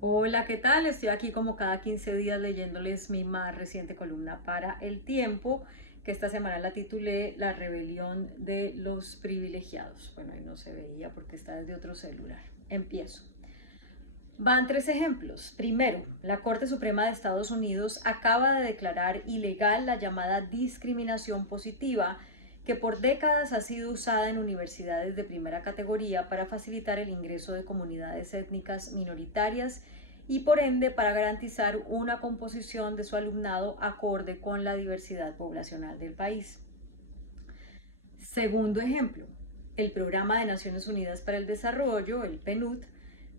Hola, ¿qué tal? Estoy aquí como cada 15 días leyéndoles mi más reciente columna para El Tiempo, que esta semana la titulé La rebelión de los privilegiados. Bueno, ahí no se veía porque está desde otro celular. Empiezo. Van tres ejemplos. Primero, la Corte Suprema de Estados Unidos acaba de declarar ilegal la llamada discriminación positiva, que por décadas ha sido usada en universidades de primera categoría para facilitar el ingreso de comunidades étnicas minoritarias y por ende para garantizar una composición de su alumnado acorde con la diversidad poblacional del país. Segundo ejemplo, el Programa de Naciones Unidas para el Desarrollo, el PNUD,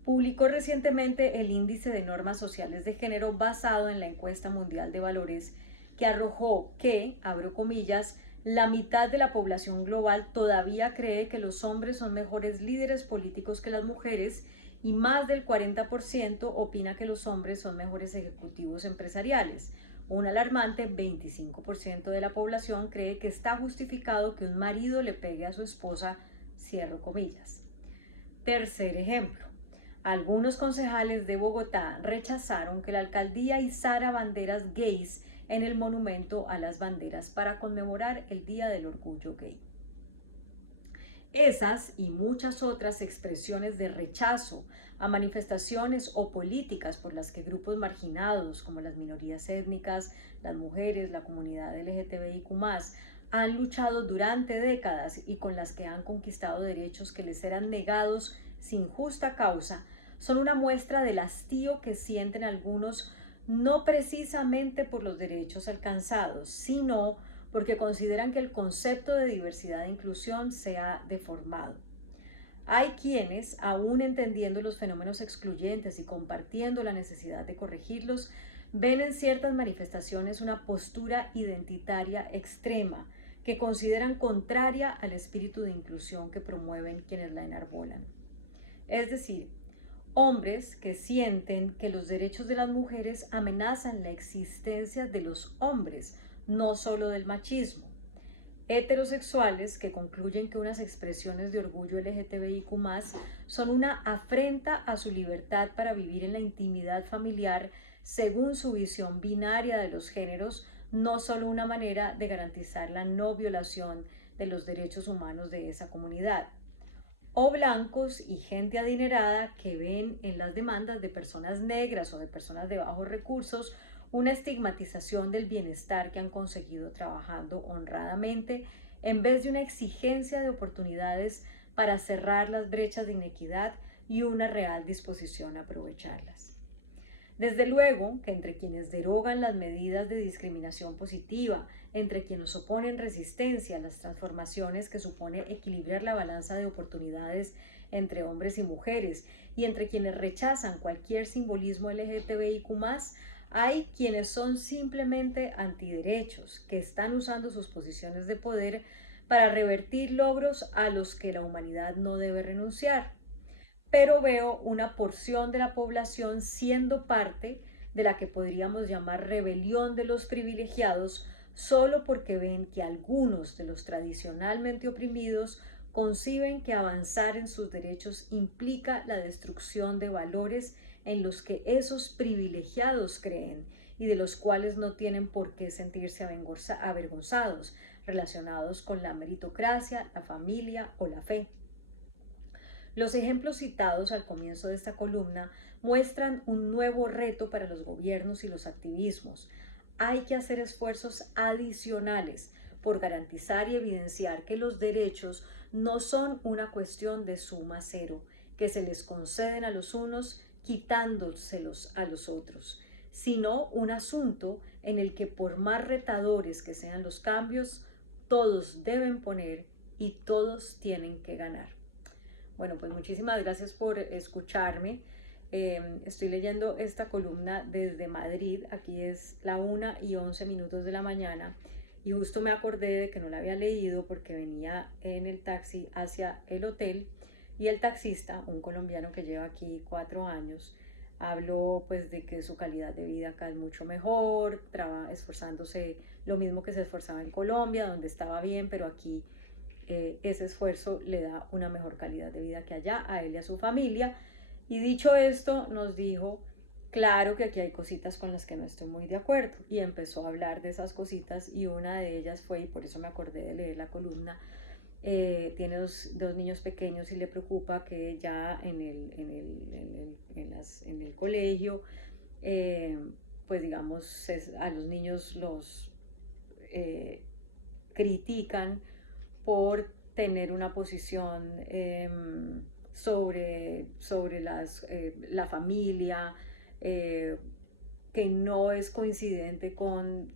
publicó recientemente el Índice de Normas Sociales de Género basado en la encuesta mundial de valores que arrojó que, abro comillas, la mitad de la población global todavía cree que los hombres son mejores líderes políticos que las mujeres y más del 40% opina que los hombres son mejores ejecutivos empresariales. Un alarmante 25% de la población cree que está justificado que un marido le pegue a su esposa, cierro comillas. Tercer ejemplo. Algunos concejales de Bogotá rechazaron que la alcaldía izara banderas gays en el monumento a las banderas para conmemorar el Día del Orgullo Gay. Esas y muchas otras expresiones de rechazo a manifestaciones o políticas por las que grupos marginados como las minorías étnicas, las mujeres, la comunidad LGTBIQ+, han luchado durante décadas y con las que han conquistado derechos que les eran negados sin justa causa, son una muestra del hastío que sienten algunos no precisamente por los derechos alcanzados, sino porque consideran que el concepto de diversidad e inclusión se ha deformado. Hay quienes, aún entendiendo los fenómenos excluyentes y compartiendo la necesidad de corregirlos, ven en ciertas manifestaciones una postura identitaria extrema que consideran contraria al espíritu de inclusión que promueven quienes la enarbolan. Es decir, hombres que sienten que los derechos de las mujeres amenazan la existencia de los hombres, no solo del machismo. Heterosexuales que concluyen que unas expresiones de orgullo LGTBIQ son una afrenta a su libertad para vivir en la intimidad familiar según su visión binaria de los géneros, no solo una manera de garantizar la no violación de los derechos humanos de esa comunidad. O blancos y gente adinerada que ven en las demandas de personas negras o de personas de bajos recursos una estigmatización del bienestar que han conseguido trabajando honradamente en vez de una exigencia de oportunidades para cerrar las brechas de inequidad y una real disposición a aprovecharlas. Desde luego que entre quienes derogan las medidas de discriminación positiva, entre quienes oponen resistencia a las transformaciones que supone equilibrar la balanza de oportunidades entre hombres y mujeres, y entre quienes rechazan cualquier simbolismo LGTBIQ+, hay quienes son simplemente antiderechos, que están usando sus posiciones de poder para revertir logros a los que la humanidad no debe renunciar, pero veo una porción de la población siendo parte de la que podríamos llamar rebelión de los privilegiados solo porque ven que algunos de los tradicionalmente oprimidos conciben que avanzar en sus derechos implica la destrucción de valores en los que esos privilegiados creen y de los cuales no tienen por qué sentirse avergonzados, relacionados con la meritocracia, la familia o la fe. Los ejemplos citados al comienzo de esta columna muestran un nuevo reto para los gobiernos y los activismos. Hay que hacer esfuerzos adicionales por garantizar y evidenciar que los derechos no son una cuestión de suma cero, que se les conceden a los unos quitándoselos a los otros, sino un asunto en el que por más retadores que sean los cambios, todos deben poner y todos tienen que ganar. Bueno, pues muchísimas gracias por escucharme. Estoy leyendo esta columna desde Madrid. Aquí es la 1:11 de la mañana. Y justo me acordé de que no la había leído porque venía en el taxi hacia el hotel. Y el taxista, un colombiano que lleva aquí 4 años, habló pues de que su calidad de vida acá es mucho mejor, esforzándose lo mismo que se esforzaba en Colombia, donde estaba bien, pero aquí ese esfuerzo le da una mejor calidad de vida que allá, a él y a su familia. Y dicho esto, nos dijo, claro que aquí hay cositas con las que no estoy muy de acuerdo. Y empezó a hablar de esas cositas y una de ellas fue, y por eso me acordé de leer la columna, tiene dos niños pequeños y le preocupa que ya en el colegio, eh, pues digamos, a los niños los eh, critican por tener una posición sobre la familia, eh, que no es coincidente con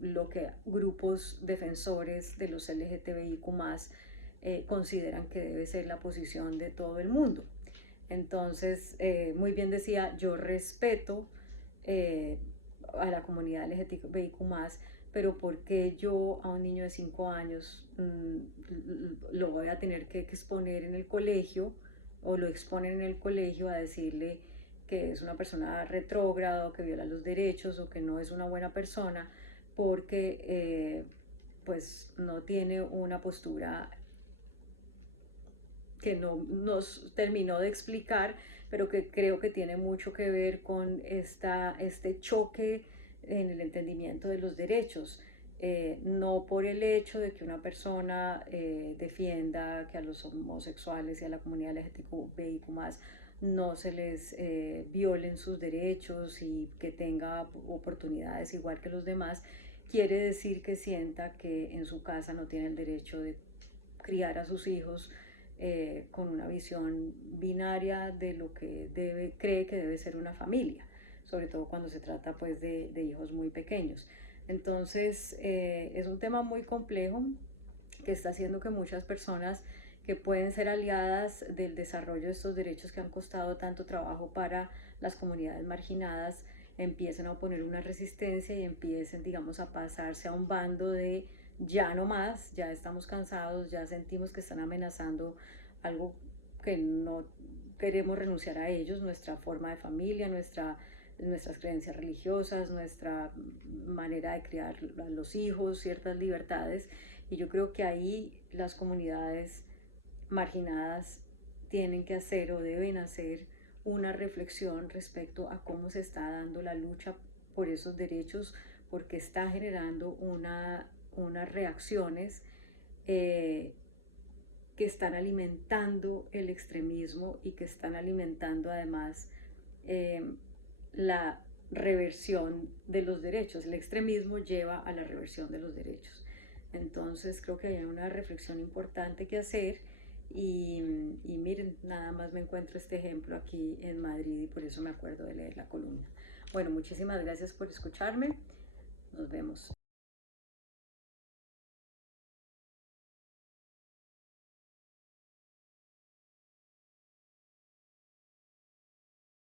lo que grupos defensores de los LGTBIQ consideran que debe ser la posición de todo el mundo. Entonces, muy bien decía, yo respeto eh, a la comunidad LGTBIQ pero ¿por qué yo a un niño de 5 años lo voy a tener que exponer en el colegio o lo exponen en el colegio a decirle que es una persona retrógrada o que viola los derechos o que no es una buena persona porque pues no tiene una postura que no nos terminó de explicar, pero que creo que tiene mucho que ver con este choque en el entendimiento de los derechos. No por el hecho de que una persona defienda que a los homosexuales y a la comunidad LGTBIQ no se les violen sus derechos y que tenga oportunidades igual que los demás, quiere decir que sienta que en su casa no tiene el derecho de criar a sus hijos con una visión binaria de lo que cree que debe ser una familia, sobre todo cuando se trata pues de hijos muy pequeños. Entonces es un tema muy complejo que está haciendo que muchas personas que pueden ser aliadas del desarrollo de estos derechos que han costado tanto trabajo para las comunidades marginadas empiecen a oponer una resistencia y empiecen, digamos, a pasarse a un bando de ya no más, ya estamos cansados, ya sentimos que están amenazando algo que no queremos renunciar a ellos, nuestra forma de familia, nuestras creencias religiosas, nuestra manera de criar a los hijos, ciertas libertades. Y yo creo que ahí las comunidades marginadas tienen que hacer o deben hacer una reflexión respecto a cómo se está dando la lucha por esos derechos, porque está generando unas reacciones eh, que están alimentando el extremismo y que están alimentando además eh, la reversión de los derechos. El extremismo lleva a la reversión de los derechos. Entonces creo que hay una reflexión importante que hacer y miren, nada más me encuentro este ejemplo aquí en Madrid y por eso me acuerdo de leer la columna. Bueno, muchísimas gracias por escucharme. Nos vemos.